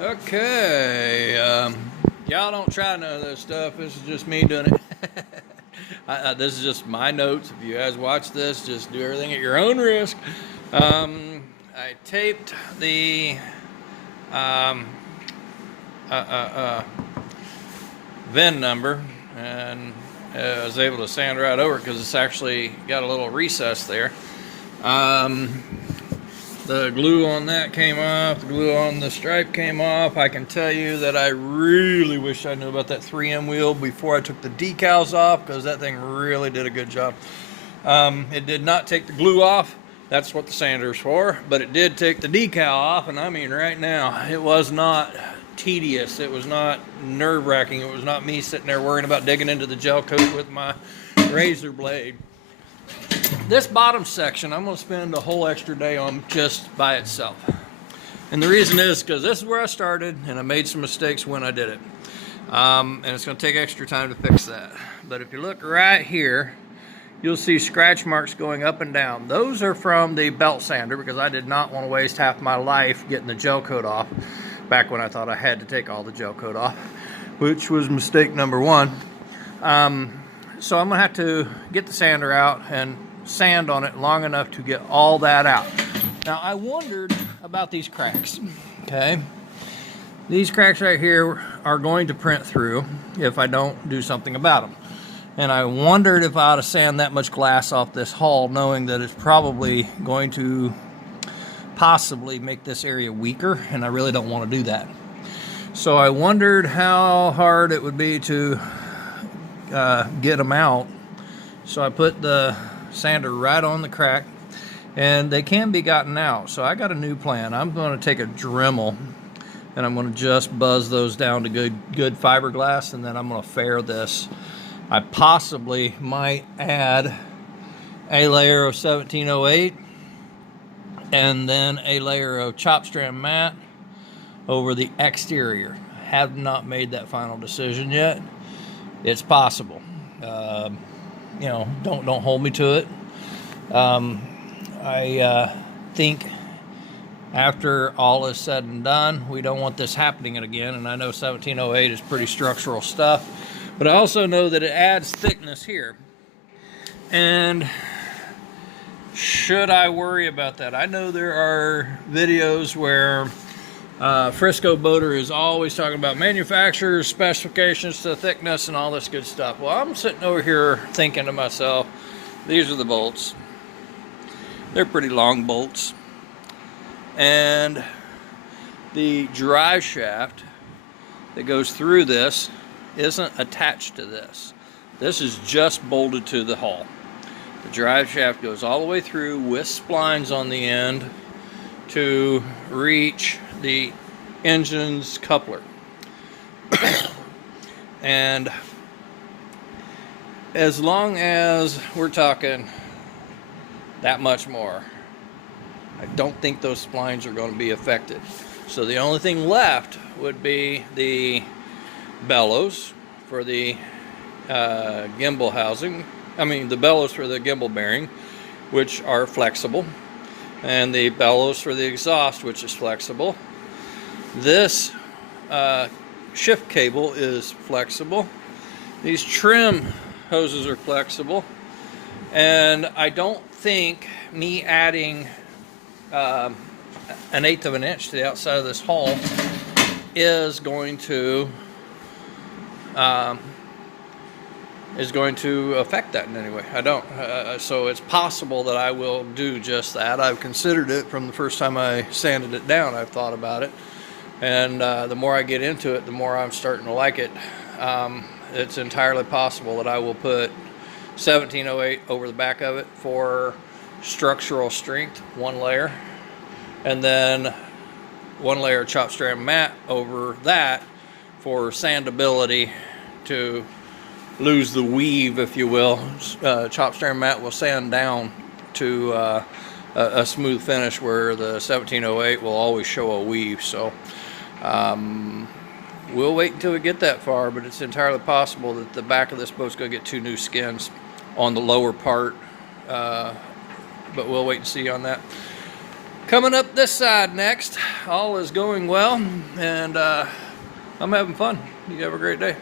Okay, y'all don't try none of this stuff. This is just me doing it. This is just my notes. If you guys watch this, just do everything at your own risk. I taped the VIN number, and I was able to sand right over it because it's actually got a little recess there. The glue on that came off, the glue on the stripe came off. I can tell you that I really wish I knew about that 3M wheel before I took the decals off, because that thing really did a good job. It did not take the glue off. That's what the sander's for, but it did take the decal off, and I mean right now, it was not tedious. It was not nerve-wracking. It was not me sitting there worrying about digging into the gel coat with my razor blade. This bottom section, I'm going to spend a whole extra day on just by itself. And the reason is because this is where I started, and I made some mistakes when I did it. And it's going to take extra time to fix that. But if you look right here, you'll see scratch marks going up and down. Those are from the belt sander, because I did not want to waste half my life getting the gel coat off, back when I thought I had to take all the gel coat off, which was mistake number one. So I'm going to have to get the sander out and sand on it long enough to get all that out. Now, I wondered about these cracks, okay? These cracks right here are going to print through if I don't do something about them. And I wondered if I ought to sand that much glass off this hull, knowing that it's probably going to possibly make this area weaker, and I really don't want to do that. So I wondered how hard it would be to get them out. So I put the sander right on the crack, and they can be gotten out. So I got a new plan. I'm going to take a Dremel, and I'm going to just buzz those down to good fiberglass, and then I'm going to fair this. I possibly might add a layer of 1708 and then a layer of chop strand matte over the exterior. I have not made that final decision yet. It's possible. You know, don't hold me to it. I think after all is said and done, we don't want this happening again. And I know 1708 is pretty structural stuff, but I also know that it adds thickness here. And should I worry about that? I know there are videos where Frisco Boater is always talking about manufacturer's specifications to thickness and all this good stuff. Well, I'm sitting over here thinking to myself, these are the bolts. They're pretty long bolts. And the drive shaft that goes through this isn't attached to this. This is just bolted to the hull. The drive shaft goes all the way through with splines on the end to reach the engine's coupler. And as long as we're talking that much more, I don't think those splines are going to be affected. So the only thing left would be the bellows for the gimbal housing. I mean, the bellows for the gimbal bearing, which are flexible, and the bellows for the exhaust, which is flexible. This shift cable is flexible. These trim hoses are flexible, and I don't think me adding 1/8 of an inch to the outside of this hull is going to affect that in any way. I don't. So it's possible that I will do just that. I've considered it from the first time I sanded it down. I've thought about it, and the more I get into it, the more I'm starting to like it. It's entirely possible that I will put 1708 over the back of it for structural strength, one layer, and then one layer of chop strand matte over that for sandability, to lose the weave, if you will. Chop strand matte will sand down to a smooth finish, where the 1708 will always show a weave. So we'll wait until we get that far, but it's entirely possible that the back of this boat's going to get 2 new skins on the lower part, but we'll wait and see on that. Coming up this side next, all is going well, and I'm having fun. You have a great day.